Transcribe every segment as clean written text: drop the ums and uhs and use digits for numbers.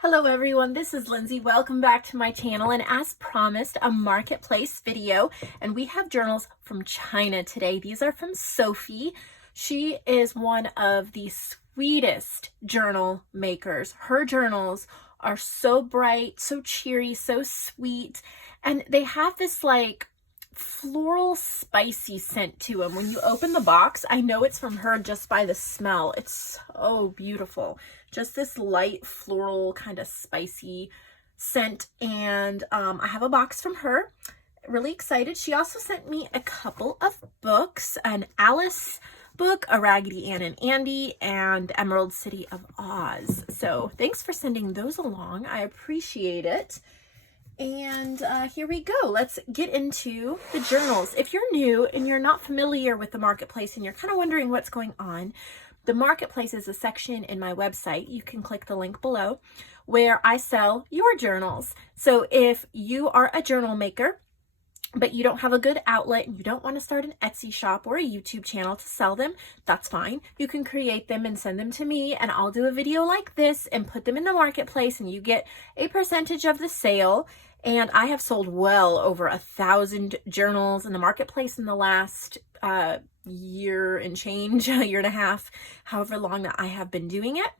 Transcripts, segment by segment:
Hello everyone, this is Lindsay. Welcome back to my channel, and as promised, a marketplace video. And we have journals from China today. These are from Sophie. She is one of the sweetest journal makers. Her journals are so bright, so cheery, so sweet, and they have this like floral spicy scent to them. When you open the box, I know it's from her just by the smell. It's so beautiful. Just this light floral kind of spicy scent. And I have a box from her. Really excited. She also sent me a couple of books, an Alice book, a Raggedy Ann and Andy, and Emerald City of Oz. So thanks for sending those along. I appreciate it. And here we go. Let's get into the journals. If you're new and you're not familiar with the marketplace and you're kind of wondering what's going on, the marketplace is a section in my website. You can click the link below where I sell your journals. So if you are a journal maker, but you don't have a good outlet and you don't want to start an Etsy shop or a YouTube channel to sell them, that's fine. You can create them and send them to me, and I'll do a video like this and put them in the marketplace, and you get a percentage of the sale. And I have sold well over 1,000 journals in the marketplace in the last year and change, a year and a half, however long that I have been doing it.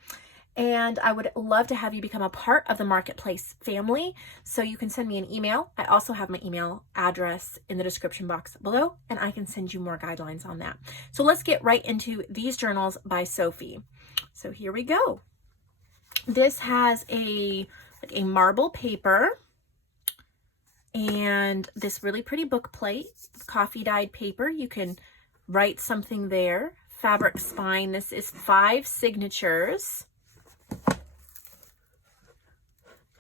And I would love to have you become a part of the marketplace family. So you can send me an email. I also have my email address in the description box below, and I can send you more guidelines on that. So let's get right into these journals by Sophie. So here we go. This has a marble paper and this really pretty book plate, coffee dyed paper. You can write something there. Fabric spine. This is 5 signatures.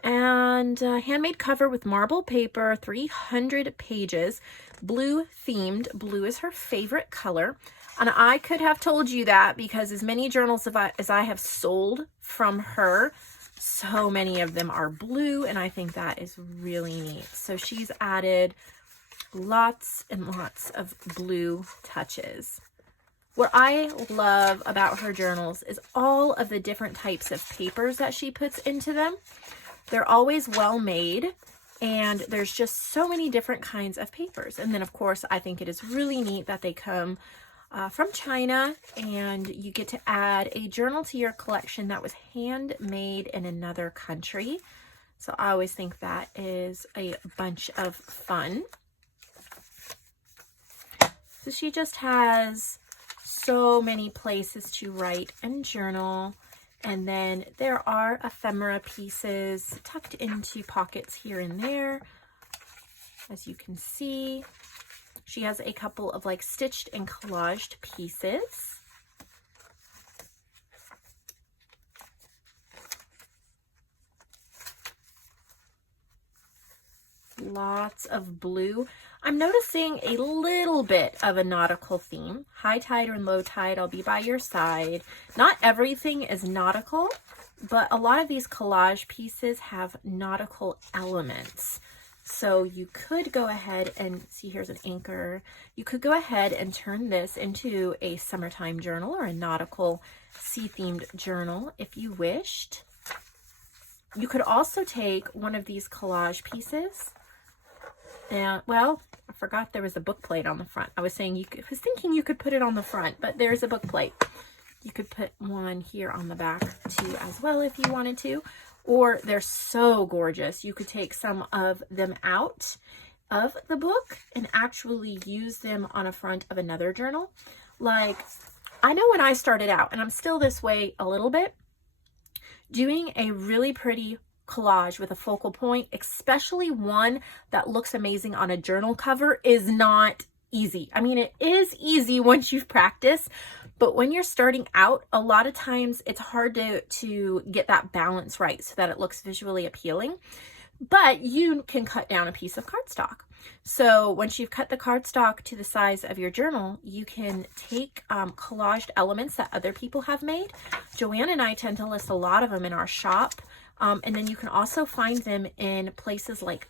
And handmade cover with marble paper, 300 pages, blue themed. Blue is her favorite color. And I could have told you that because as many journals as I have sold from her, so many of them are blue, and I think that is really neat. So she's added lots and lots of blue touches. What I love about her journals is all of the different types of papers that she puts into them. They're always well made, and there's just so many different kinds of papers. And then of course, I think it is really neat that they come from China, and you get to add a journal to your collection that was handmade in another country. So I always think that is a bunch of fun. So she just has so many places to write and journal. And then there are ephemera pieces tucked into pockets here and there, as you can see. She has a couple of like stitched and collaged pieces. Lots of blue. I'm noticing a little bit of a nautical theme. High tide or low tide, I'll be by your side. Not everything is nautical, but a lot of these collage pieces have nautical elements. So you could go ahead and see, here's an anchor. You could go ahead and turn this into a summertime journal or a nautical sea-themed journal if you wished. You could also take one of these collage pieces. And, well, I forgot there was a book plate on the front. I was thinking you could put it on the front, but there's a book plate. You could put one here on the back too as well if you wanted to. Or they're so gorgeous, you could take some of them out of the book and actually use them on a front of another journal. Like, I know when I started out, and I'm still this way a little bit, doing a really pretty collage with a focal point, especially one that looks amazing on a journal cover, is not easy. I mean, it is easy once you've practiced, but when you're starting out, a lot of times it's hard to get that balance right so that it looks visually appealing. But you can cut down a piece of cardstock. So once you've cut the cardstock to the size of your journal, you can take collaged elements that other people have made. JoAnn and I tend to list a lot of them in our shop. And then you can also find them in places like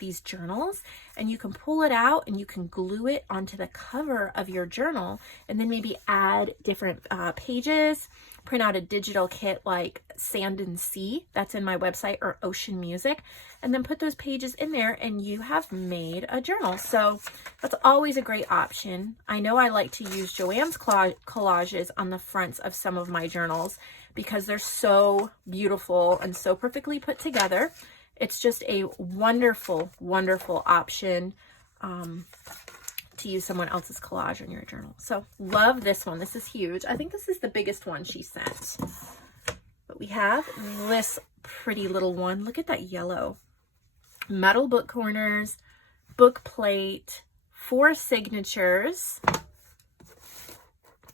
these journals, and you can pull it out and you can glue it onto the cover of your journal, and then maybe add different pages print out a digital kit like Sand and Sea, that's in my website, or Ocean Music, and then put those pages in there and you have made a journal. So that's always a great option. I know I like to use JoAnn's collages on the fronts of some of my journals because they're so beautiful and so perfectly put together. It's just a wonderful, wonderful option to use someone else's collage in your journal. So love this one. This is huge. I think this is the biggest one she sent. But we have this pretty little one. Look at that yellow. Metal book corners, book plate, 4 signatures.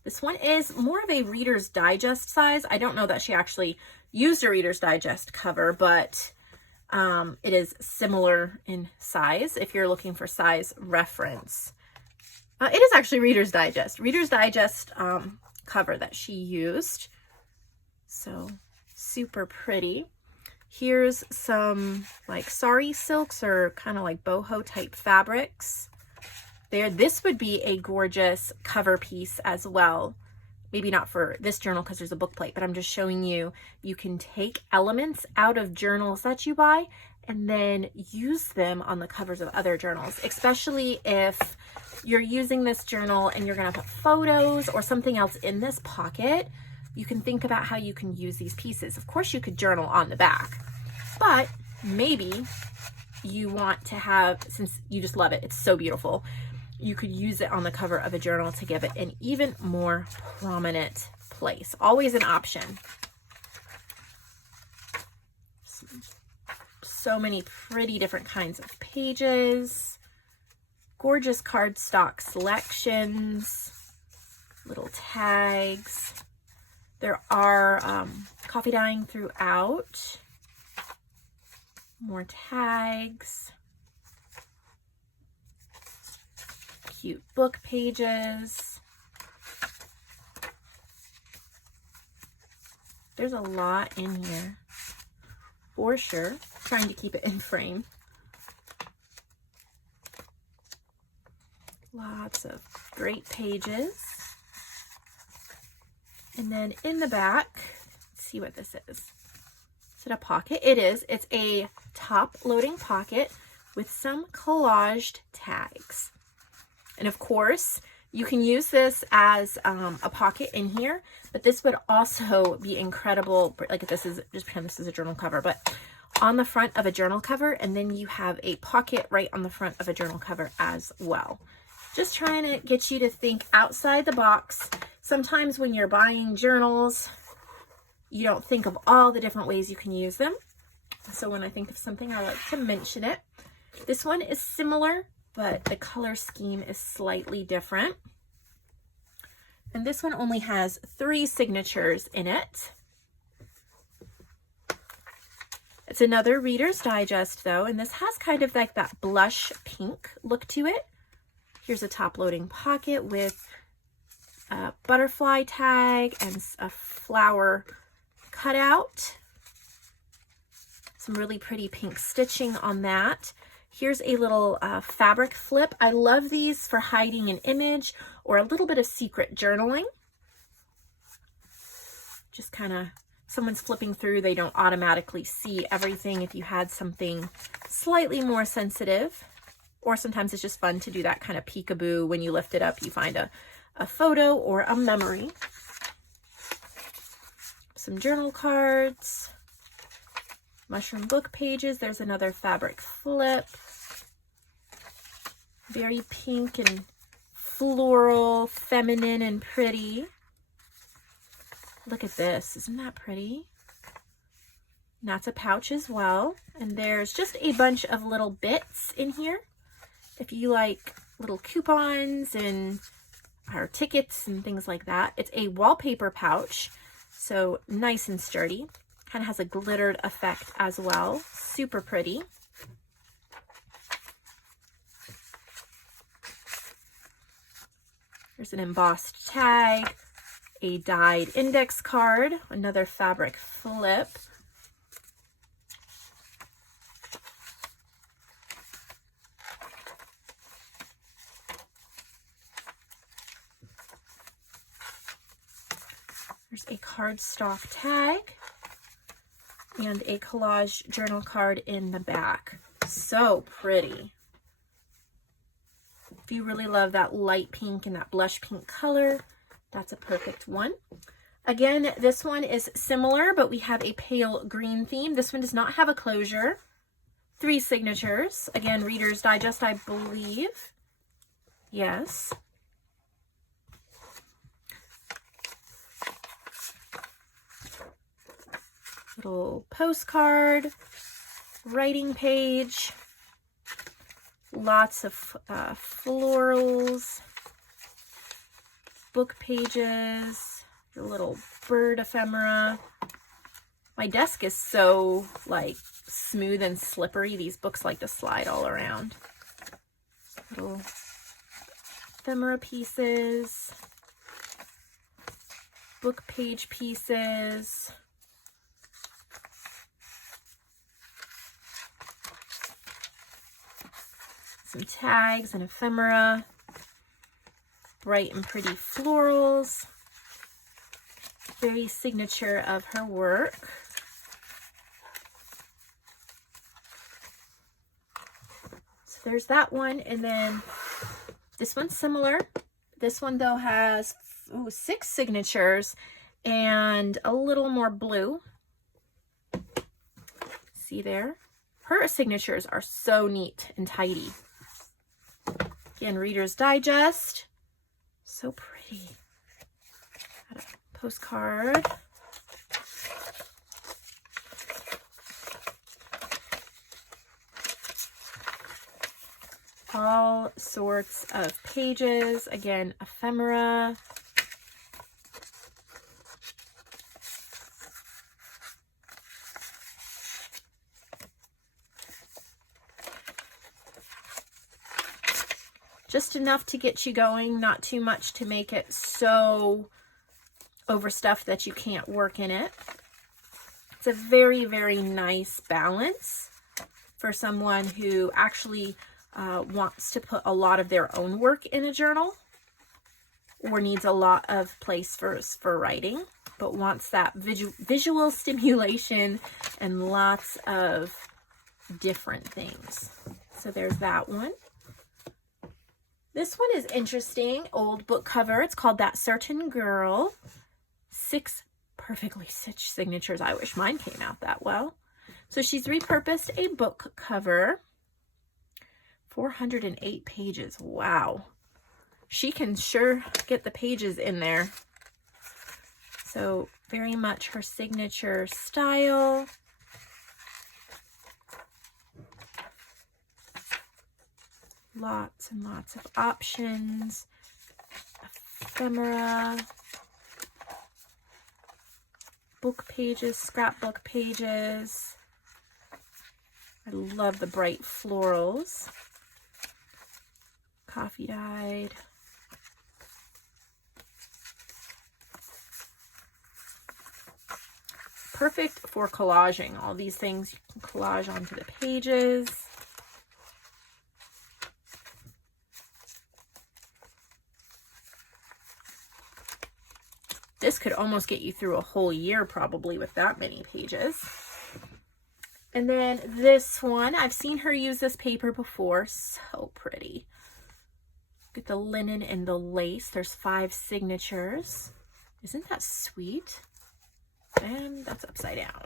This one is more of a Reader's Digest size. I don't know that she actually used a Reader's Digest cover, but it is similar in size if you're looking for size reference. It is actually Reader's Digest. Reader's Digest cover that she used. So super pretty. Here's some like sari silks or kind of like boho type fabrics. This would be a gorgeous cover piece as well. Maybe not for this journal because there's a book plate, but I'm just showing you, you can take elements out of journals that you buy and then use them on the covers of other journals, especially if you're using this journal and you're going to put photos or something else in this pocket. You can think about how you can use these pieces. Of course, you could journal on the back, but maybe you want to have, since you just love it, it's so beautiful, you could use it on the cover of a journal to give it an even more prominent place. Always an option. So many pretty different kinds of pages. Gorgeous cardstock selections. Little tags. There are coffee dyeing throughout. More tags. Cute book pages. There's a lot in here for sure. Trying to keep it in frame. Lots of great pages. And then in the back, let's see what this is. Is it a pocket? It is. It's a top loading pocket with some collaged tags. And of course, you can use this as a pocket in here, but this would also be incredible. Like if this is, just pretend this is a journal cover, but on the front of a journal cover, and then you have a pocket right on the front of a journal cover as well. Just trying to get you to think outside the box. Sometimes when you're buying journals, you don't think of all the different ways you can use them. So when I think of something, I like to mention it. This one is similar, but the color scheme is slightly different. And this one only has 3 signatures in it. It's another Reader's Digest though, and this has kind of like that blush pink look to it. Here's a top loading pocket with a butterfly tag and a flower cutout. Some really pretty pink stitching on that. Here's a little fabric flip. I love these for hiding an image or a little bit of secret journaling. Just kind of, someone's flipping through, they don't automatically see everything if you had something slightly more sensitive. Or sometimes it's just fun to do that kind of peekaboo. When you lift it up, you find a photo or a memory. Some journal cards. Mushroom book pages. There's another fabric flip. Very pink and floral, feminine and pretty. Look at this. Isn't that pretty? And that's a pouch as well. And there's just a bunch of little bits in here. If you like little coupons and our tickets and things like that. It's a wallpaper pouch. So nice and sturdy. Kind of has a glittered effect as well. Super pretty. There's an embossed tag, a dyed index card, another fabric flip. There's a cardstock tag and a collage journal card in the back. So pretty. If you really love that light pink and that blush pink color, that's a perfect one. Again, this one is similar, but we have a pale green theme. This one does not have a closure. 3 signatures. Again, Reader's Digest, I believe. Yes. Little postcard, writing page, lots of florals, book pages, the little bird ephemera. My desk is so like smooth and slippery. These books like to slide all around. Little ephemera pieces, book page pieces, some tags and ephemera, bright and pretty florals, very signature of her work. So there's that one, and then this one's similar. This one though has 6 signatures and a little more blue. See there? Her signatures are so neat and tidy. Again, Reader's Digest. So pretty. Got a postcard. All sorts of pages. Again, ephemera. Just enough to get you going, not too much to make it so overstuffed that you can't work in it. It's a very, very nice balance for someone who actually wants to put a lot of their own work in a journal or needs a lot of place for writing, but wants that visual stimulation and lots of different things. So there's that one. This one is interesting, old book cover. It's called That Certain Girl. 6 perfectly stitched signatures. I wish mine came out that well. So she's repurposed a book cover. 408 pages. Wow. She can sure get the pages in there. So very much her signature style. Lots and lots of options, ephemera, book pages, scrapbook pages. I love the bright florals, coffee dyed. Perfect for collaging. All these things you can collage onto the pages. This could almost get you through a whole year probably with that many pages. And then this one, I've seen her use this paper before. So pretty. Look at the linen and the lace. There's 5 signatures. Isn't that sweet? And that's upside down.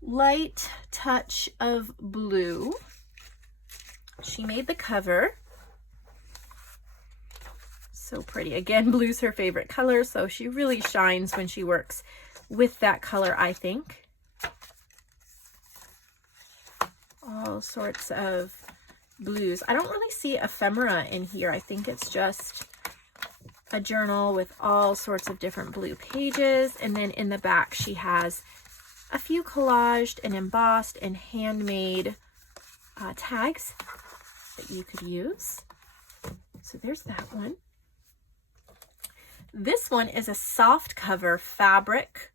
Light touch of blue. She made the cover. So pretty. Again, blue's her favorite color, so she really shines when she works with that color, I think. All sorts of blues. I don't really see ephemera in here. I think it's just a journal with all sorts of different blue pages. And then in the back, she has a few collaged and embossed and handmade tags that you could use. So there's that one. This one is a soft cover fabric.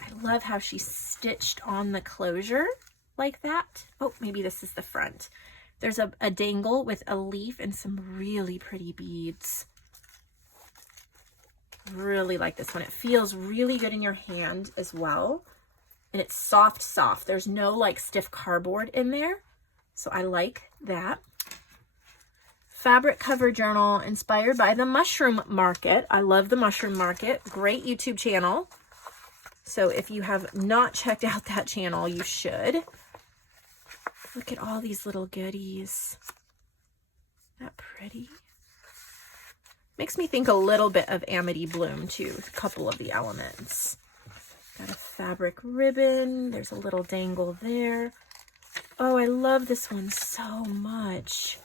I love how she stitched on the closure like that. Oh, maybe this is the front. There's a dangle with a leaf and some really pretty beads. Really like this one. It feels really good in your hand as well. And it's soft, soft. There's no like stiff cardboard in there. So I like that. Fabric cover journal inspired by the Mushroom Market. I love the Mushroom Market. Great YouTube channel. So if you have not checked out that channel, you should. Look at all these little goodies. Isn't that pretty? Makes me think a little bit of Amity Bloom too, a couple of the elements. Got a fabric ribbon. There's a little dangle there. Oh, I love this one so much.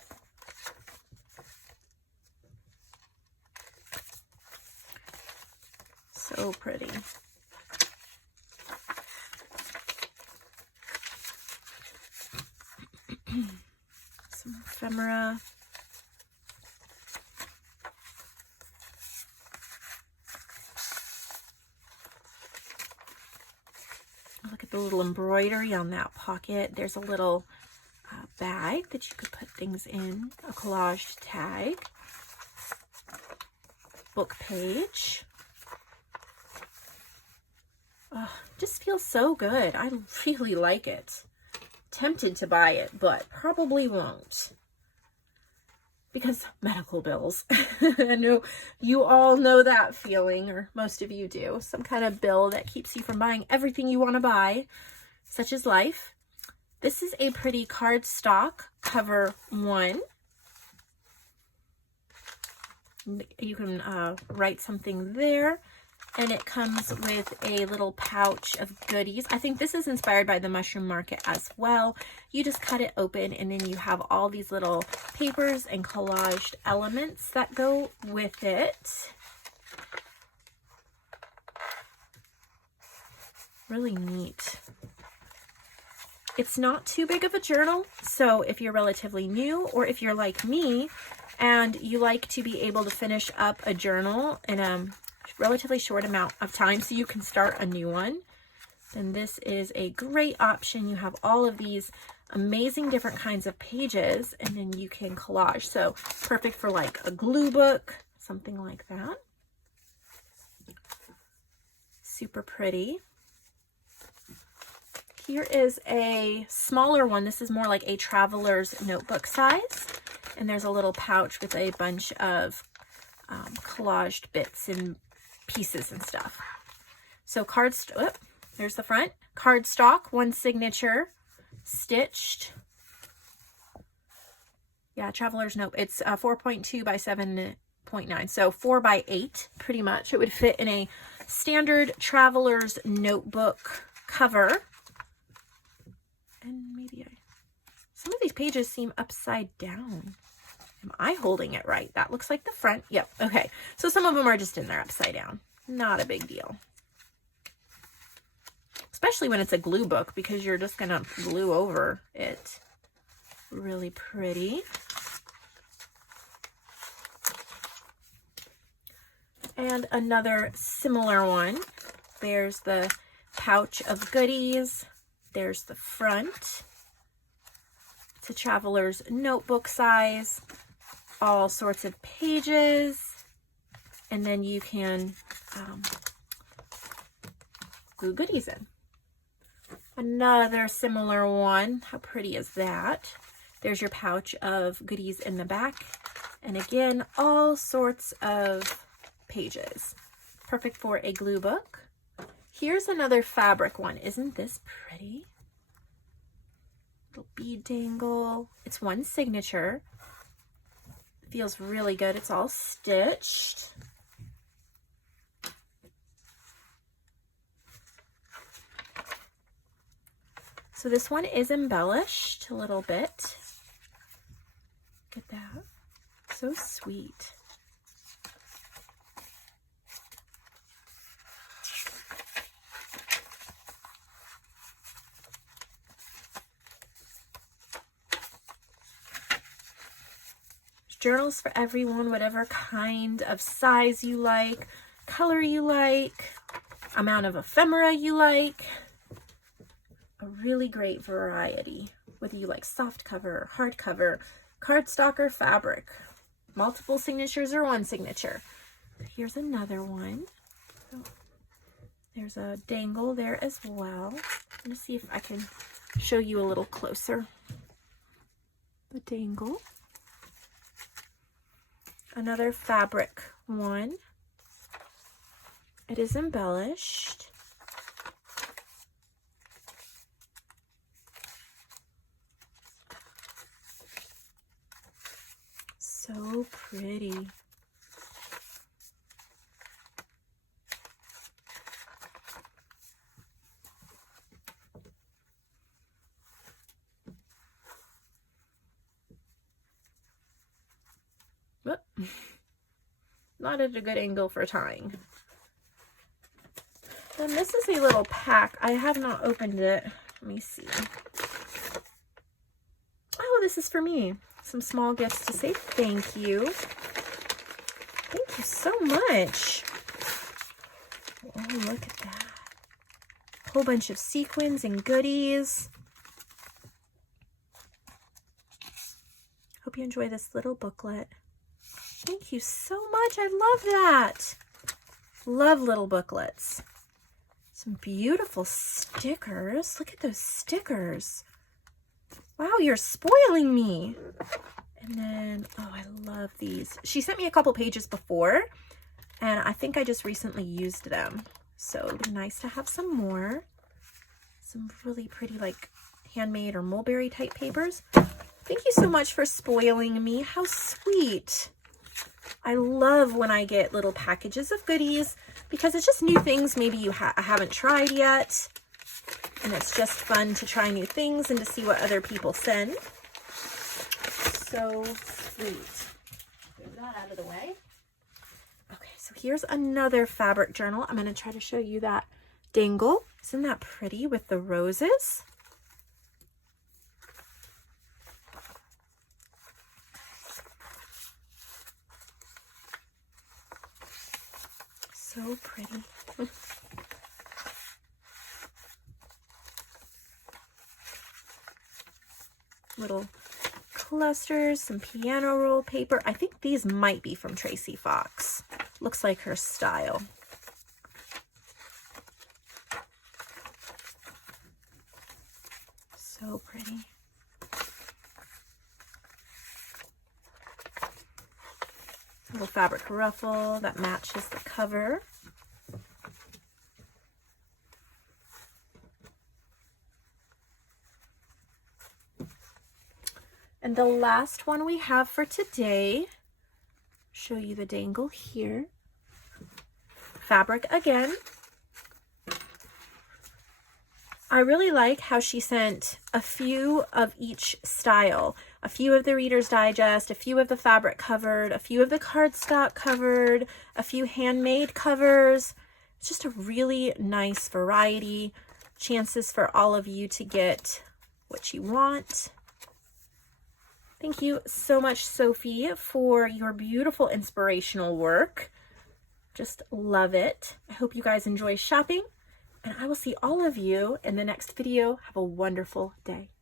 So pretty. Some ephemera. Look at the little embroidery on that pocket. There's a little bag that you could put things in. A collage tag. Book page. Oh, just feels so good. I really like it. Tempted to buy it, but probably won't. Because medical bills. I know you all know that feeling, or most of you do. Some kind of bill that keeps you from buying everything you want to buy, such as life. This is a pretty cardstock cover one. You can write something there. And it comes with a little pouch of goodies. I think this is inspired by the Mushroom Market as well. You just cut it open and then you have all these little papers and collaged elements that go with it. Really neat. It's not too big of a journal, so if you're relatively new or if you're like me and you like to be able to finish up a journal in a relatively short amount of time so you can start a new one, then this is a great option. You have all of these amazing different kinds of pages and then you can collage. So perfect for like a glue book, something like that. Super pretty. Here is a smaller one. This is more like a traveler's notebook size. And there's a little pouch with a bunch of collaged bits and pieces and stuff. So there's the front. Cardstock, one signature, stitched. Yeah, traveler's note. It's 4.2 by 7.9. So 4 by 8, pretty much. It would fit in a standard traveler's notebook cover. And maybe some of these pages seem upside down. Am I holding it right? That looks like the front. Yep. Okay. So some of them are just in there upside down. Not a big deal. Especially when it's a glue book because you're just going to glue over it. Really pretty. And another similar one. There's the pouch of goodies. There's the front. It's a traveler's notebook size. All sorts of pages, and then you can glue goodies in. Another similar one. How pretty is that? There's your pouch of goodies in the back, and again, all sorts of pages. Perfect for a glue book. Here's another fabric one. Isn't this pretty? Little bead dangle. It's one signature. Feels really good. It's all stitched. So this one is embellished a little bit. Look at that. So sweet. Journals for everyone, whatever kind of size you like, color you like, amount of ephemera you like. A really great variety, whether you like soft cover, hardcover, cardstock, or fabric. Multiple signatures or one signature. Here's another one. Oh, there's a dangle there as well. Let me see if I can show you a little closer. The dangle. Another fabric one. It is embellished. So pretty. Whoop. Not at a good angle for tying. Then this is a little pack. I have not opened it. Let me see. Oh, this is for me. Some small gifts to say thank you. Thank you so much. Oh, look at that. A whole bunch of sequins and goodies. Hope you enjoy this little booklet. Thank you so much. I love that. Love little booklets. Some beautiful stickers. Look at those stickers. Wow, you're spoiling me. And then, oh, I love these. She sent me a couple pages before, and I think I just recently used them. So it'd be nice to have some more. Some really pretty, like, handmade or mulberry type papers. Thank you so much for spoiling me. How sweet. I love when I get little packages of goodies because it's just new things maybe I haven't tried yet. And it's just fun to try new things and to see what other people send. So sweet. Move that out of the way. Okay, so here's another fabric journal. I'm going to try to show you that dangle. Isn't that pretty with the roses? So pretty. Little clusters, some piano roll paper. I think these might be from Tracy Fox. Looks like her style. So pretty. Little fabric ruffle that matches the cover. And the last one we have for today, show you the dangle here. Fabric again. I really like how she sent a few of each style. A few of the Reader's Digest, a few of the fabric covered, a few of the cardstock covered, a few handmade covers. It's just a really nice variety. Chances for all of you to get what you want. Thank you so much, Sophie, for your beautiful inspirational work. Just love it. I hope you guys enjoy shopping, and I will see all of you in the next video. Have a wonderful day.